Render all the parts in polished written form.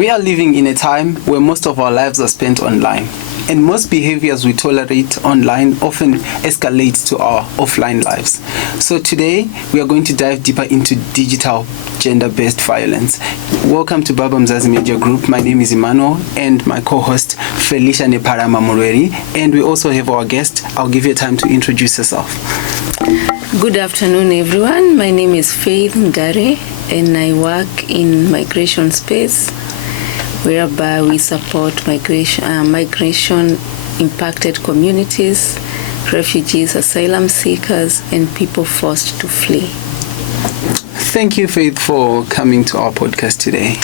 We are living in a time where most of our lives are spent online, and most behaviors we tolerate online often escalate to our offline lives. So today, we are going to dive deeper into digital gender-based violence. Welcome to Baba Mzazi Media Group. My name is Emmanuel, and my co-host Felicia Neparama Murweri, and we also have our guest. I'll give you time to introduce yourself. Good afternoon, everyone. My name is Faith Ngare, and I work in migration space, whereby we support migration impacted communities, refugees, asylum seekers, and people forced to flee. Thank you, Faith, for coming to our podcast today.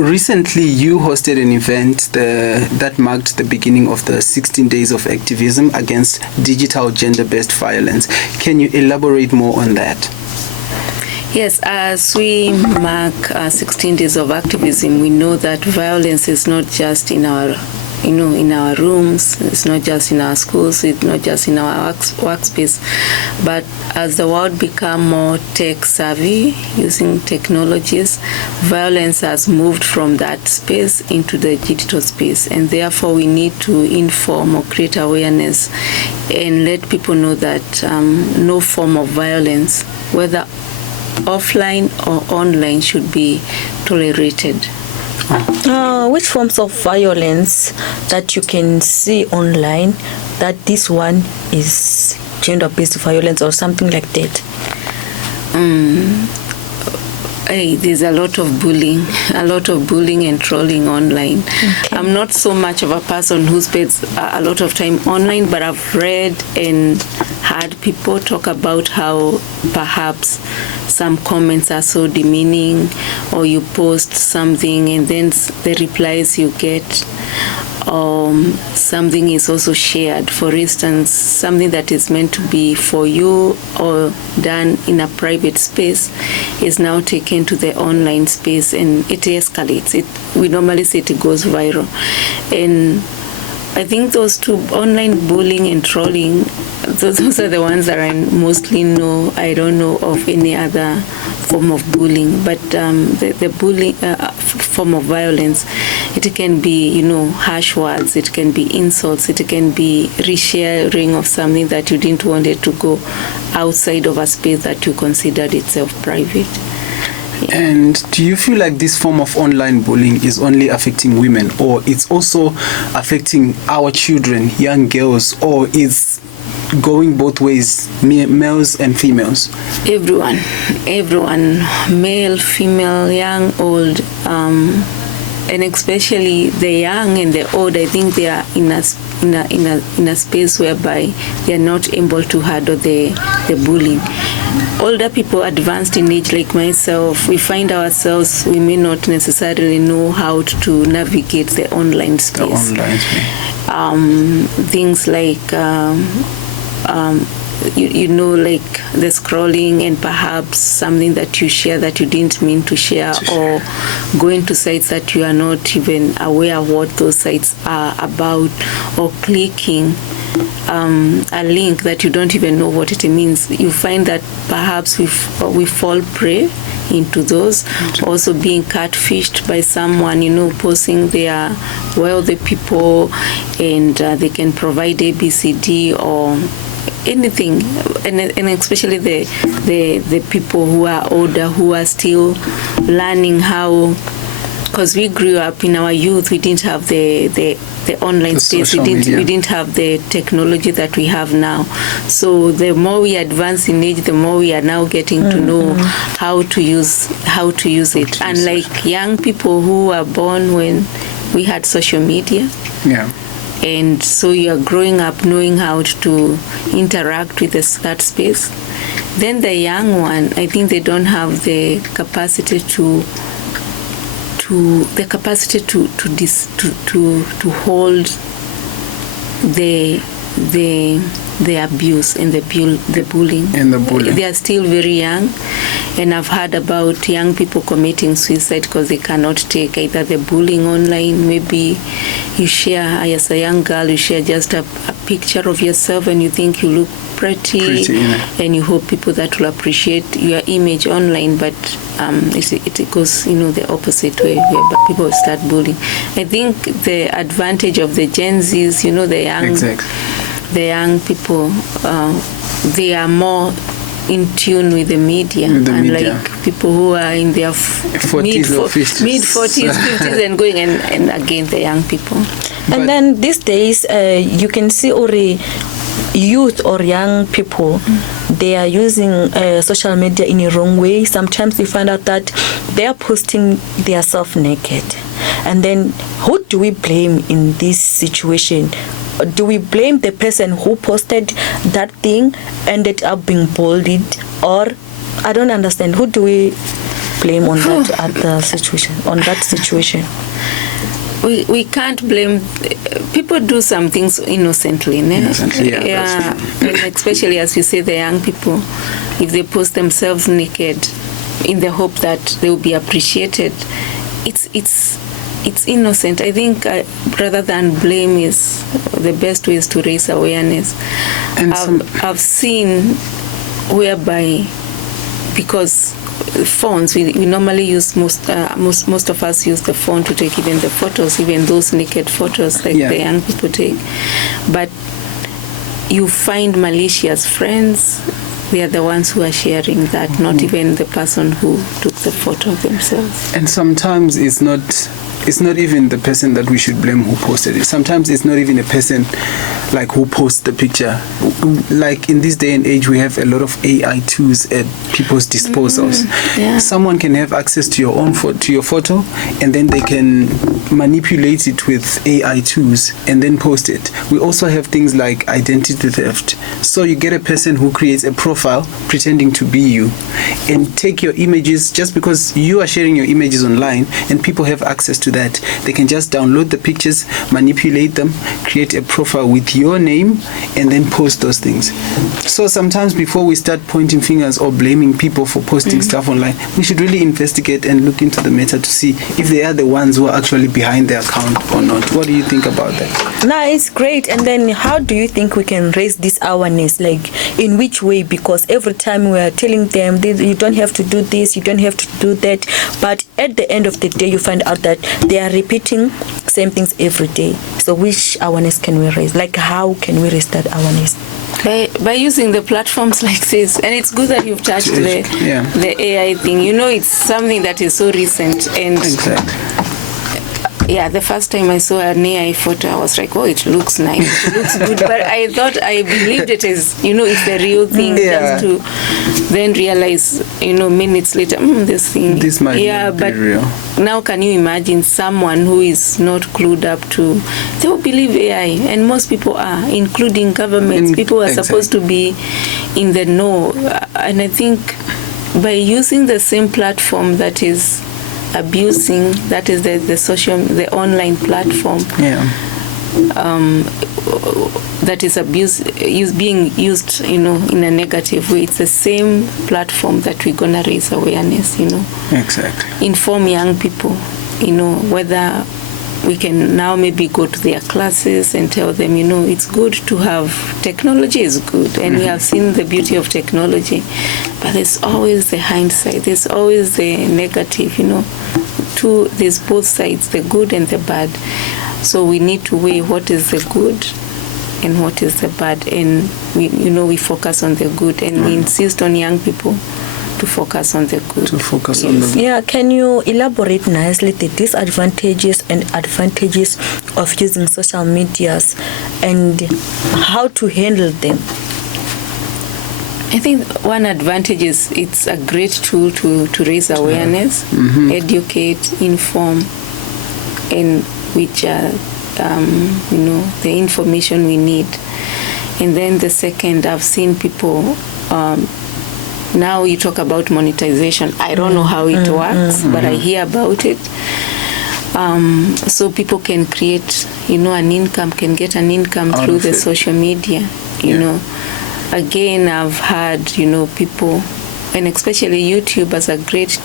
Recently, you hosted an event that marked the beginning of the 16 days of activism against digital gender-based violence. Can you elaborate more on that? Yes, as we mark 16 days of activism, we know that violence is not just in our rooms, it's not just in our schools, it's not just in our workspace, but as the world become more tech savvy, using technologies, violence has moved from that space into the digital space, and therefore we need to inform or create awareness and let people know that no form of violence, whether offline or online, should be tolerated. Which forms of violence that you can see online that this one is gender-based violence or something like that? There's a lot of bullying and trolling online. Okay. I'm not so much of a person who spends a lot of time online, but I've read and heard people talk about how perhaps some comments are so demeaning, or you post something and then the replies you get, something is also shared. For instance, something that is meant to be for you or done in a private space is now taken to the online space, and it escalates. We normally say it goes viral. And I think those two, online bullying and trolling, those are the ones that I mostly know. I don't know of any other form of bullying, but the bullying form of violence, it can be, harsh words, it can be insults, it can be resharing of something that you didn't want it to go outside of a space that you considered itself private. And do you feel like this form of online bullying is only affecting women, or it's also affecting our children, young girls, or is going both ways, males and females? Everyone, male, female, young, old, and especially the young and the old. I think they are in a space whereby they are not able to handle the bullying. Older people, advanced in age like myself, we find ourselves, we may not necessarily know how to navigate the online space. Things like like the scrolling and perhaps something that you share that you didn't mean to share, or going to sites that you are not even aware of what those sites are about, or clicking a link that you don't even know what it means. You find that perhaps we fall prey into those. Also being catfished by someone, posting their wealthy people, and they can provide ABCD or anything, and especially the people who are older, who are still learning how, because we grew up in our youth, we didn't have the online space, we didn't have the technology that we have now. So the more we advance in age, the more we are now getting to know how to use it. Unlike young people who were born when we had social media. Yeah. And so you are growing up knowing how to interact with that space. Then the young one, I think they don't have the capacity to hold the the abuse and the bullying. And the bullying. They are still very young, and I've heard about young people committing suicide because they cannot take either the bullying online. Maybe you share, as a young girl, you share just a picture of yourself and you think you look pretty and you hope people that will appreciate your image online, but it goes the opposite way, where people start bullying. I think the advantage of the Gen Zs, the young people, they are more in tune with the media, unlike people who are in their mid-40s, 50s and going, and again the young people. And then these days you can see already youth or young people, they are using social media in a wrong way. Sometimes we find out that they are posting themselves naked. And then who do we blame in this situation? Do we blame the person who posted that thing, ended up being bullied? Or, I don't understand, who do we blame on that situation? We can't blame. People do some things innocently. Yeah. And especially, as you say, the young people, if they post themselves naked in the hope that they will be appreciated, it's innocent. I think rather than blame, is the best way is to raise awareness. And I've seen whereby, because phones, we normally use most of us use the phone to take even the photos, even those naked photos like the young people take. But you find malicious friends. They are the ones who are sharing that, not even the person who took the photo themselves. And sometimes it's not even the person that we should blame who posted it. Sometimes it's not even a person like who posts the picture. Like in this day and age, we have a lot of AI tools at people's disposals. Someone can have access to your own to your photo, and then they can manipulate it with AI tools and then post it. We also have things like identity theft. So you get a person who creates a profile pretending to be you and take your images, just because you are sharing your images online and people have access to that. They can just download the pictures, manipulate them, create a profile with your name, and then post those things. So sometimes before we start pointing fingers or blaming people for posting stuff online, we should really investigate and look into the matter to see if they are the ones who are actually behind the account or not. What do you think about that? No, it's great. And then how do you think we can raise this awareness? Like, in which way? Because every time we are telling them, you don't have to do this, you don't have to do that. But at the end of the day, you find out that they are repeating same things every day. So which awareness can we raise? Like, how can we raise that awareness? By using the platforms like this. And it's good that you've touched the AI thing. It's something that is so recent. And the first time I saw an AI photo, I was like, oh, it looks nice, it looks good. But I believed it is, it's the real thing. Just to then realize, minutes later, this might be real. Now can you imagine someone who is not clued up to, they will believe AI, and most people are, including governments. People are supposed to be in the know. And I think by using the same platform that is abusing, that is the online platform, that is being used, in a negative way. It's the same platform that we're gonna raise awareness, Exactly. Inform young people, whether we can now maybe go to their classes and tell them, it's good to have, technology is good, and we have seen the beauty of technology, but there's always the hindsight, there's always the negative, there's both sides, the good and the bad. So we need to weigh what is the good and what is the bad, and we focus on the good, and we insist on young people to focus on the good. Yeah, can you elaborate nicely the disadvantages and advantages of using social medias and how to handle them? I think one advantage is it's a great tool to raise awareness, educate, inform, and which are the information we need. And then the second, I've seen people. Now you talk about monetization. I don't know how it works, but I hear about it. So people can create, an income, can get an income through the social media. You know, again, I've had, you know, people, and especially YouTube as a great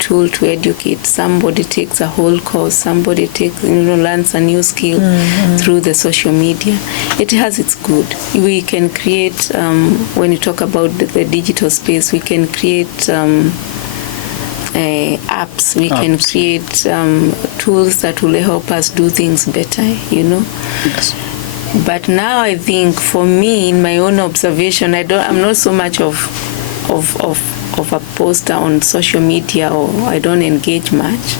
tool to educate. Somebody takes a whole course, somebody takes, you know, learns a new skill through the social media. It has its good. We can create, when you talk about the digital space, we can create apps, we can create tools that will help us do things better, you know. Yes. But now I think, for me, in my own observation, I'm not so much of a poster on social media, or I don't engage much.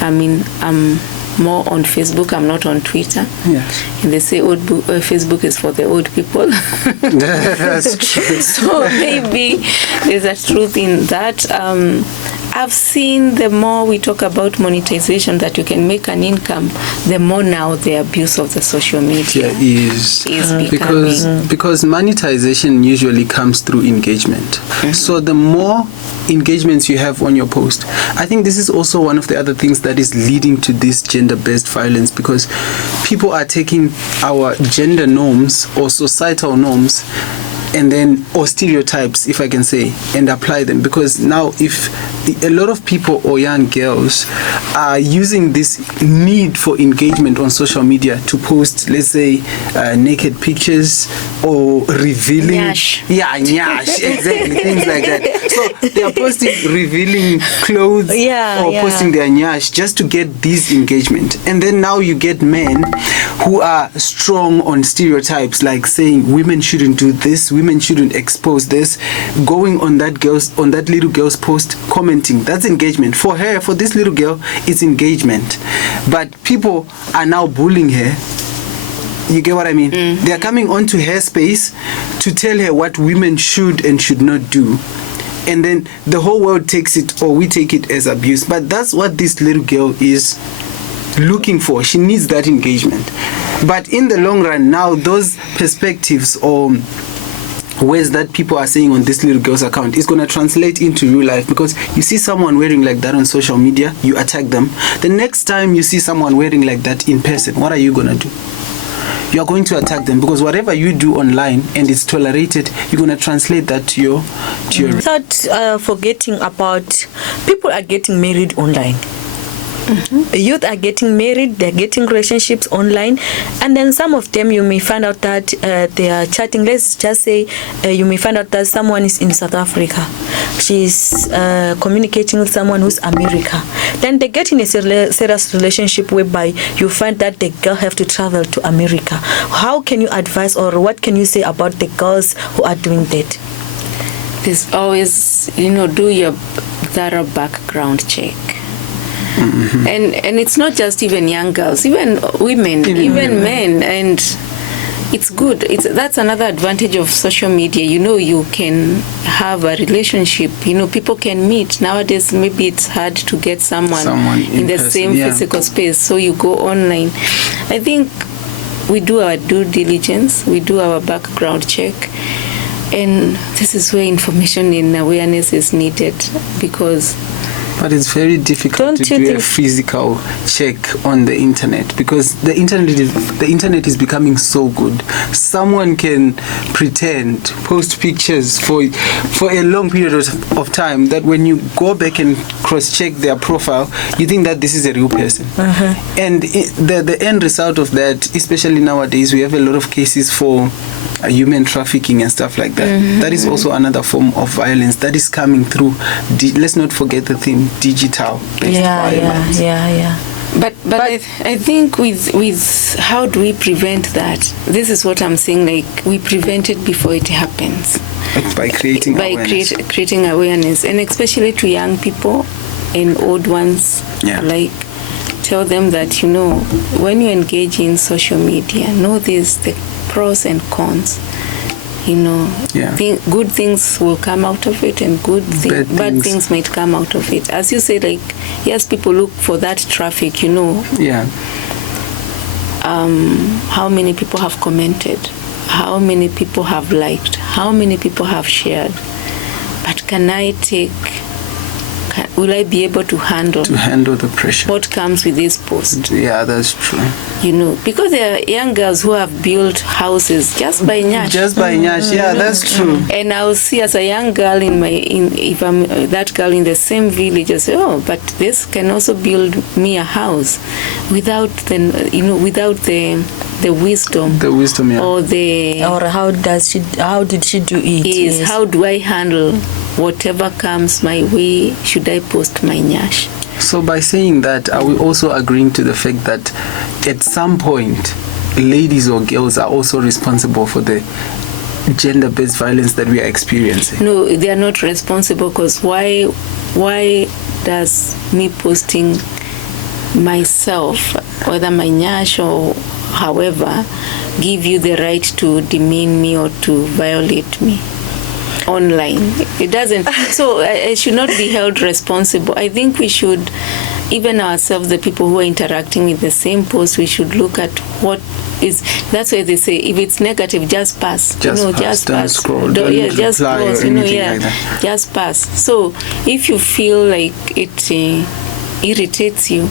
I mean, I'm more on Facebook. I'm not on Twitter. Yes. And they say Facebook is for the old people. That's true. So maybe there's a truth in that. I've seen, the more we talk about monetization, that you can make an income, the more now the abuse of the social media is becoming. because monetization usually comes through engagement. So the more engagements you have on your post, I think this is also one of the other things that is leading to this gender-based violence, because people are taking our gender norms or societal norms or stereotypes, if I can say, and apply them. Because now, if a lot of people or young girls are using this need for engagement on social media to post, let's say, naked pictures or revealing, nyash, exactly, things like that. So they are posting revealing clothes posting their nyash just to get this engagement. And then now you get men who are strong on stereotypes, like saying women shouldn't do this, women shouldn't expose this, going on that little girl's post, commenting. That's engagement. For her, for this little girl, it's engagement. But people are now bullying her. You get what I mean? They are coming onto her space to tell her what women should and should not do. And then the whole world takes it, or we take it, as abuse. But that's what this little girl is looking for. She needs that engagement. But in the long run, now those perspectives or ways that people are saying on this little girl's account is going to translate into real life, because you see someone wearing like that on social media, you attack them. The next time you see someone wearing like that in person, what are you going to do? You are going to attack them, because whatever you do online and it's tolerated, you're going to translate that to your Without forgetting about, people are getting married online. Youth are getting married, they're getting relationships online, and then some of them you may find out that they are chatting. Let's just say you may find out that someone is in South Africa, she's communicating with someone who's America. Then they get in a serious relationship whereby you find that the girl have to travel to America. How can you advise, or what can you say about the girls who are doing that? There's always, do your thorough background check. And it's not just even young girls, even women, even men, and it's good. That's another advantage of social media. You can have a relationship. People can meet. Nowadays, maybe it's hard to get someone in the person, same physical space, so you go online. I think we do our due diligence, we do our background check, and this is where information and awareness is needed, because but it's very difficult to do a physical check on the internet, because the internet is becoming so good. Someone can pretend, post pictures for a long period of time, that when you go back and cross-check their profile, you think that this is a real person. And the end result of that, especially nowadays, we have a lot of cases for human trafficking and stuff like that. That is also another form of violence that is coming through. Let's not forget the theme, digital violence. But I think with how do we prevent that? This is what I'm saying. Like, we prevent it before it happens by creating awareness. Creating awareness, and especially to young people and old ones. Like, tell them that when you engage in social media, know the pros and cons. Good things will come out of it, and bad things might come out of it. As you say, like, yes, people look for that traffic, how many people have commented, how many people have liked, how many people have shared. But can I take will I be able to handle the pressure? What comes with this post? Yeah, that's true. Because there are young girls who have built houses just by nyash. Yeah, that's true. And I'll see as a young girl if I'm that girl in the same village, I say, oh, but this can also build me a house without the wisdom. The wisdom, yeah. Or how did she do it? Yes. How do I handle whatever comes my way? Should I post my nyash? So by saying that, are we also agreeing to the fact that at some point, ladies or girls are also responsible for the gender-based violence that we are experiencing? No, they are not responsible, because why does me posting myself, whether my nyash or however, give you the right to demean me or to violate me online? It doesn't. So I should not be held responsible. I think we should, even ourselves, the people who are interacting with the same post, we should look at what is. That's why they say, if it's negative, just pass. Just pass. Scroll. Just close. Like that. Just pass. So if you feel like it irritates you,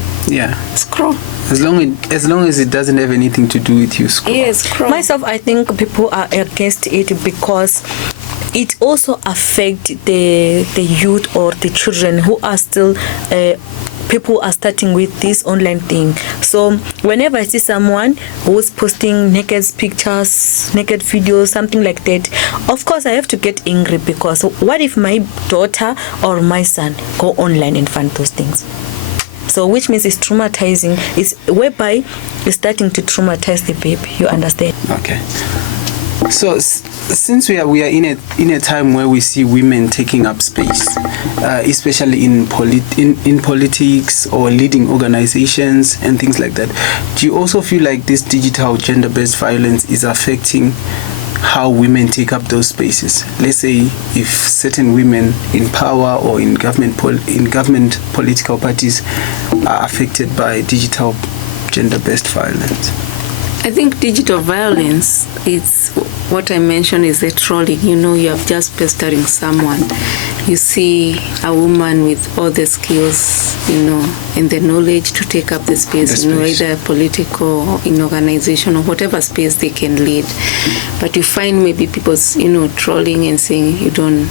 scroll. As long as it doesn't have anything to do with you, scroll. Yes, scroll. Myself, I think people are against it because it also affects the youth or the children who are still people are starting with this online thing. So whenever I see someone who's posting naked pictures, naked videos, something like that, of course I have to get angry, because what if my daughter or my son go online and find those things? So which means it's traumatizing. It's whereby you're starting to traumatize the baby. You understand? Okay. So since we are in a time where we see women taking up space, especially in politics or leading organizations and things like that, do you also feel like this digital gender-based violence is affecting how women take up those spaces? Let's say if certain women in power or in government political parties are affected by digital gender-based violence. I think digital violence is what I mentioned, is the trolling. You are just pestering someone. You see a woman with all the skills, and the knowledge to take up the space, either political or in organization or whatever space they can lead. But you find maybe people, trolling and saying you don't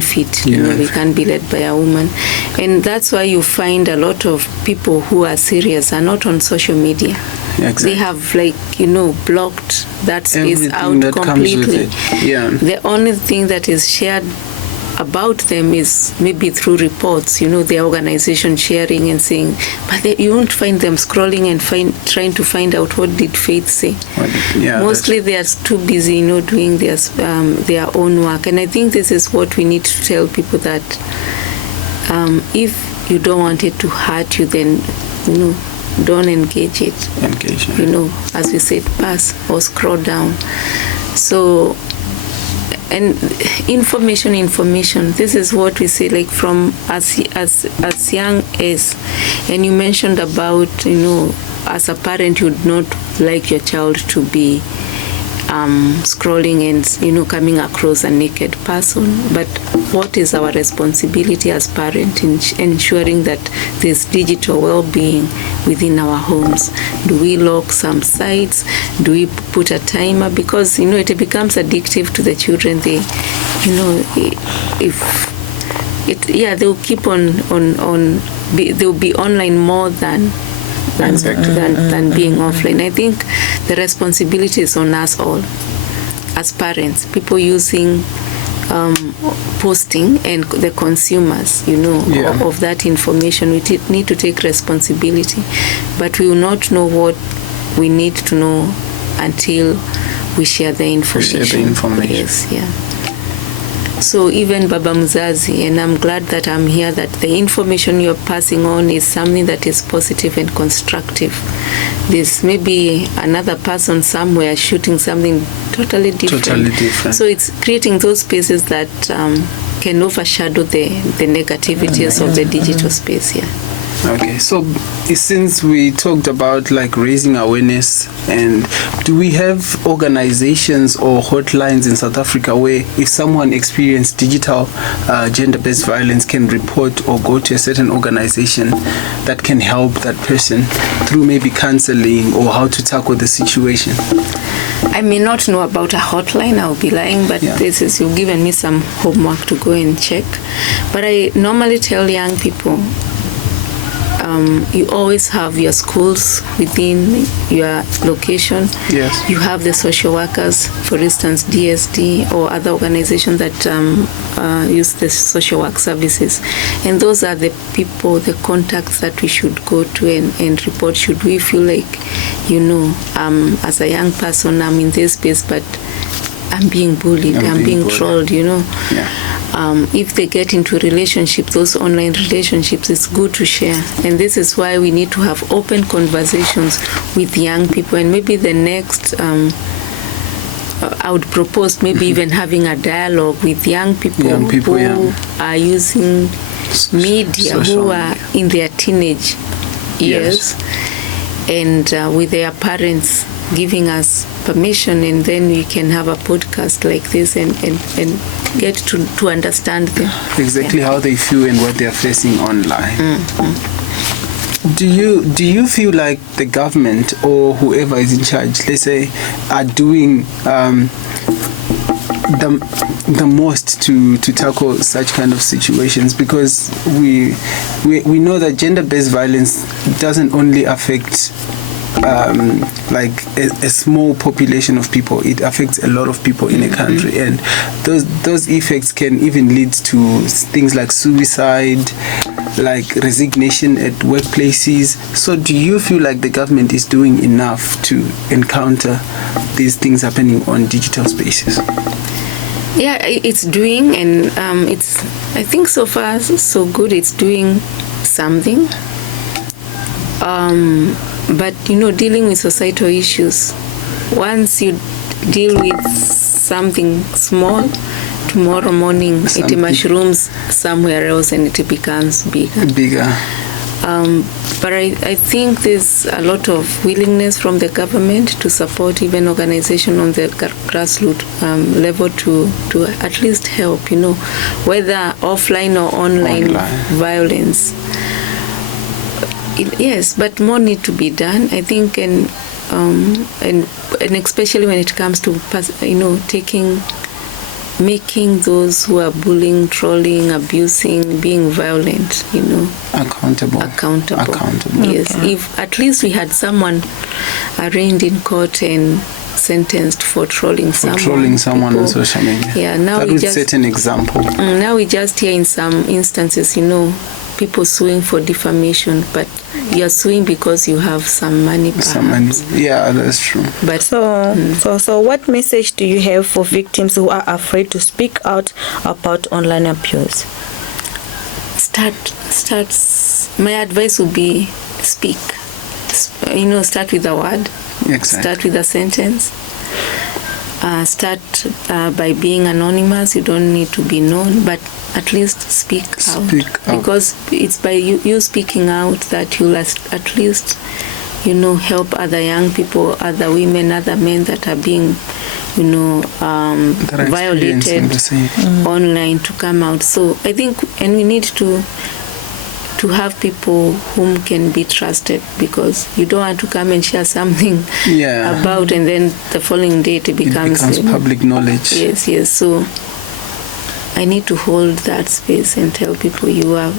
fit, we can't be led by a woman. And that's why you find a lot of people who are serious are not on social media. Exactly. They have blocked that space Everything out that completely. comes with it. Yeah. The only thing that is shared about them is maybe through reports, their organization sharing and saying, but you won't find them scrolling and trying to find out what did Faith say. Mostly they are too busy, doing their own work. And I think this is what we need to tell people, that if you don't want it to hurt you, then don't engage it. As we said, pass or scroll down. So, and information. This is what we say, like from as young as, and you mentioned about, as a parent, you'd not like your child to be scrolling and coming across a naked person. But what is our responsibility as parents in ensuring that there's digital well-being within our homes? Do we lock some sites? Do we put a timer? Because it becomes addictive to the children. They'll keep on they'll be online more than being offline. I think the responsibility is on us all as parents, people using posting, and the consumers, of that information. We need to take responsibility, but we will not know what we need to know until we share the information. Yes, yeah. So even Baba Mzazi, and I'm glad that I'm here, that the information you're passing on is something that is positive and constructive. There's maybe another person somewhere shooting something totally different. So it's creating those spaces that can overshadow the negativities of the digital space. Yeah. Okay, so since we talked about like raising awareness, and do we have organizations or hotlines in South Africa where if someone experienced digital gender-based violence can report or go to a certain organization that can help that person through maybe counseling or how to tackle the situation? I may not know about a hotline, I'll be lying, but this is, you've given me some homework to go and check. But I normally tell young people, you always have your schools within your location. Yes. You have the social workers, for instance, DSD or other organizations that use the social work services. And those are the people, the contacts that we should go to and report. Should we feel like, as a young person, I'm in this space, but I'm being bullied, I'm being trolled, Yeah. If they get into relationships, those online relationships, it's good to share. And this is why we need to have open conversations with young people. And maybe the next, I would propose maybe even having a dialogue with young people who are using media, who are in their teenage years, and with their parents giving us permission, and then we can have a podcast like this and get to understand them. Exactly how they feel and what they're facing online. Mm-hmm. Do you feel like the government or whoever is in charge, let's say, are doing the most to tackle such kind of situations? Because we know that gender-based violence doesn't only affect like a small population of people. It affects a lot of people in a country, and those effects can even lead to things like suicide, like resignation at workplaces. So do you feel like the government is doing enough to encounter these things happening on digital spaces? Yeah, it's doing, and I think so far so good. It's doing something. But dealing with societal issues, once you deal with something small, tomorrow morning it mushrooms somewhere else and it becomes bigger. But I think there's a lot of willingness from the government to support even organizations on the grassroots level to at least help, whether offline or online violence. Yes, but more need to be done, I think, and especially when it comes to making those who are bullying, trolling, abusing, being violent, accountable. Yes, okay. If at least we had someone arraigned in court and sentenced for trolling someone on social media. Yeah, now that would set an example. Now we just hear in some instances, people suing for defamation, but you're suing because you have some money, perhaps. Some money. Yeah, that's true. But so what message do you have for victims who are afraid to speak out about online abuse? My advice would be speak. Start with a word. Exactly. Start with a sentence. Start by being anonymous. You don't need to be known, but at least speak out. Because it's by you speaking out that you'll at least, help other young people, other women, other men that are being, violated online to come out. So I think, and we need to have people whom can be trusted, because you don't want to come and share something about, and then the following day it becomes public knowledge. Yes. So I need to hold that space and tell people you are,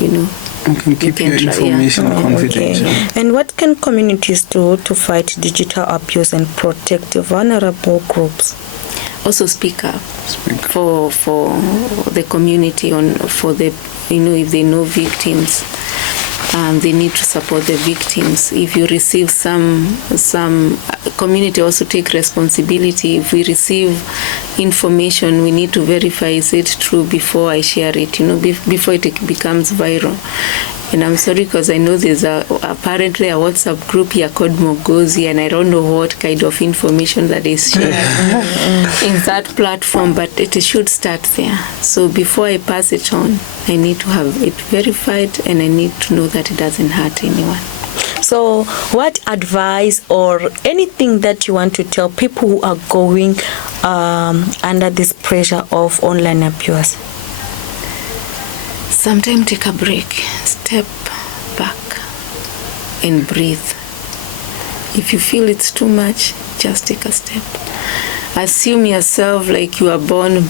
you can keep your information confidential. Okay. And what can communities do to fight digital abuse and protect vulnerable groups? Also speak up for the community, for the if they know victims, they need to support the victims. If you receive some community also take responsibility. If we receive information, we need to verify is it true before I share it, before it becomes viral. And I'm sorry because I know there's apparently a WhatsApp group here called Mogozi, and I don't know what kind of information that is shared in that platform, but it should start there. So before I pass it on, I need to have it verified, and I need to know that it doesn't hurt anyone. So what advice or anything that you want to tell people who are going under this pressure of online abuse? Sometimes take a break, step back and breathe. If you feel it's too much, just take a step. Assume yourself like you are born,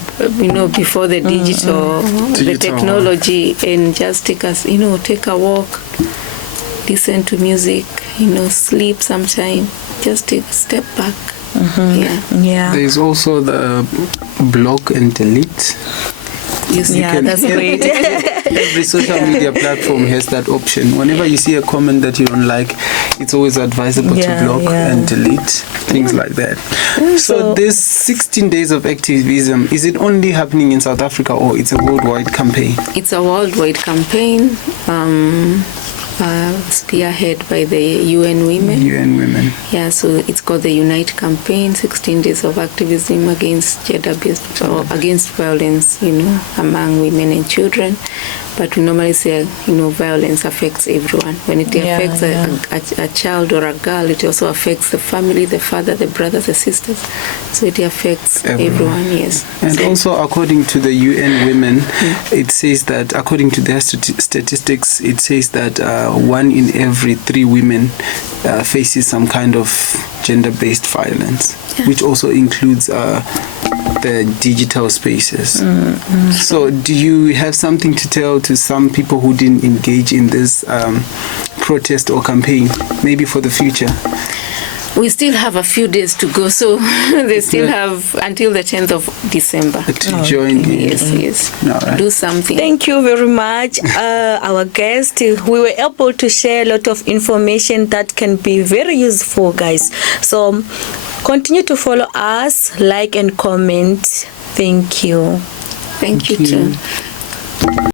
before the digital, the technology, and just take a walk, listen to music, sleep sometime. Just take a step back. Yeah. There is also the block and delete. That's great. Every social media platform has that option. Whenever you see a comment that you don't like, it's always advisable to block and delete, things like that. So this 16 days of activism, is it only happening in South Africa, or it's a worldwide campaign? It's a worldwide campaign. Spearhead by the UN Women. UN Women. Yeah, so it's called the Unite campaign, 16 days of activism against gender-based or against violence, among women and children. But we normally say, violence affects everyone. When it affects a child or a girl, it also affects the family, the father, the brothers, the sisters. So it affects everyone, yes. And also, according to the UN Women, it says that, according to their statistics, it says that 1 in every 3 women faces some kind of gender-based violence, which also includes the digital spaces. So do you have something to tell to some people who didn't engage in this protest or campaign, maybe for the future? We still have a few days to go, so they still have until the 10th of December to join in. Yes. Right. Do something. Thank you very much, our guest. We were able to share a lot of information that can be very useful, guys. So continue to follow us, like and comment. Thank you. Thank you too.